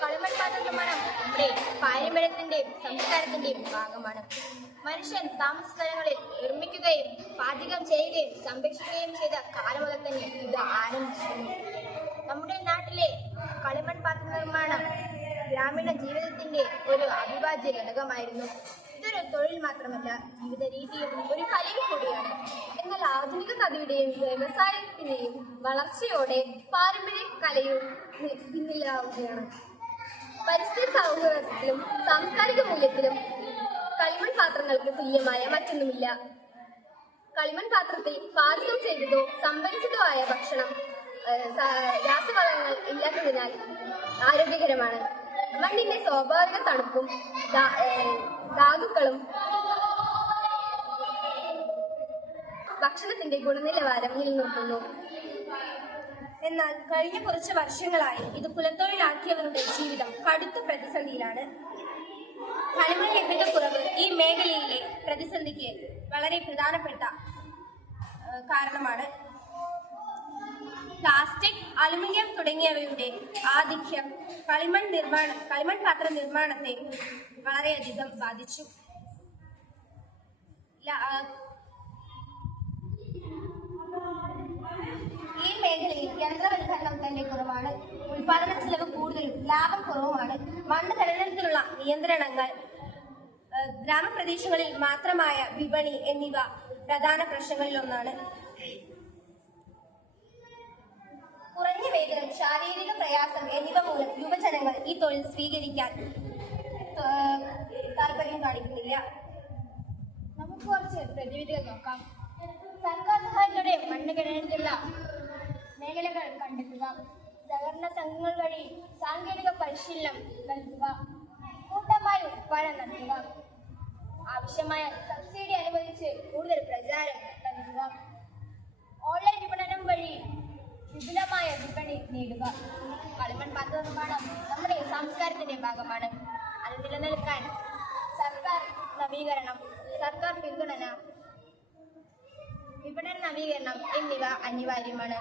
കളിമൺ പാത്രനിർമ്മാണം നമ്മുടെ പാരമ്പര്യത്തിന്റെയും സംസ്കാരത്തിന്റെയും ഭാഗമാണ്. മനുഷ്യൻ താമസ സ്ഥലങ്ങളിൽ നിർമ്മിക്കുകയും പാചകം ചെയ്യുകയും സംരക്ഷിക്കുകയും ചെയ്ത കാലം മുതൽ തന്നെ ഇത് ആരംഭിച്ചിരുന്നു. നമ്മുടെ നാട്ടിലെ കളിമൺ പാത്ര നിർമ്മാണം ഗ്രാമീണ ജീവിതത്തിന്റെ ഒരു അവിഭാജ്യ ഘടകമായിരുന്നു. ഇതൊരു തൊഴിൽ മാത്രമല്ല ജീവിത രീതിയും ഒരു കലയും കൂടിയാണ്. എന്നാൽ ആധുനിക കഥയുടെയും വ്യവസായത്തിന്റെയും വളർച്ചയോടെ പാരമ്പര്യ കലയും പിന്നിലാവുകയാണ് പരിസ്ഥിതി സൗഹൃദത്തിലും സാംസ്കാരിക മൂല്യത്തിലും കളിമൺ പാത്രങ്ങൾക്ക് തുല്യമായ മറ്റൊന്നുമില്ല. കളിമൺ പാത്രത്തിൽ പാചകം ചെയ്തതോ സംഭരിച്ചതോ ആയ ഭക്ഷണം രാസവളങ്ങൾ ഇല്ലാത്തതിനാൽ ആരോഗ്യകരമാണ്. മണ്ണിന്റെ സ്വാഭാവിക തണുപ്പും ധാതുക്കളും ഭക്ഷണത്തിന്റെ ഗുണനിലവാരം നിലനിർത്തുന്നു. എന്നാൽ കഴിഞ്ഞ കുറച്ച് വർഷങ്ങളായി ഇത് കുലത്തൊഴിലാക്കിയവരുടെ ജീവിതം കടുത്ത പ്രതിസന്ധിയിലാണ്. കളിമൺ ലഭ്യതക്കുറവ് ഈ മേഖലയിലെ പ്രതിസന്ധിക്ക് വളരെ പ്രധാനപ്പെട്ട കാരണമാണ്. പ്ലാസ്റ്റിക് അലുമിനിയം തുടങ്ങിയവയുടെ ആധിക്യം കളിമൺ നിർമ്മാണ കളിമൺ പാത്ര നിർമ്മാണത്തെ വളരെയധികം ബാധിച്ചു. ഈ മേഖലയിൽ യന്ത്രവൽക്കരണം തന്നെ കുറവാണ്. ഉൽപാദന ചെലവ് കൂടുതലും ലാഭം കുറവുമാണ്. മണ്ണ് ഖനനത്തിനുള്ള നിയന്ത്രണങ്ങൾ ഗ്രാമപ്രദേശങ്ങളിൽ മാത്രമായ വിപണി എന്നിവ പ്രധാന പ്രശ്നങ്ങളിൽ ഒന്നാണ് കുറഞ്ഞ വേതനം ശാരീരിക പ്രയാസം എന്നിവ മൂലം യുവജനങ്ങൾ ഈ തൊഴിൽ സ്വീകരിക്കാൻ താല്പര്യം കാണിക്കുന്നില്ല. നമുക്ക് കുറച്ച് പ്രതിവിധികൾ നോക്കാം. സർക്കാർ സഹായത്തോടെ മണ്ണ് ഖനനത്തിലുള്ള മേഖലകൾ കണ്ടെത്തുക. സഹകരണ സംഘങ്ങൾ വഴി സാങ്കേതിക പരിശീലനം നൽകുക കൂട്ടമായി ഉത്പാദനം നൽകുക. ആവശ്യമായ സബ്സിഡി അനുവദിച്ച് കൂടുതൽ പ്രചാരം നൽകുക. ഓൺലൈൻ വിപണനം വഴി വിപുലമായ വിപണി നേടുക. കളിമൺ പാത്ര നിർമ്മാണം നമ്മുടെ സംസ്കാരത്തിന്റെ ഭാഗമാണ്. അത് നിലനിൽക്കാൻ സർക്കാർ നവീകരണം സർക്കാർ പിന്തുണന വിപണന നവീകരണം എന്നിവ അനിവാര്യമാണ്.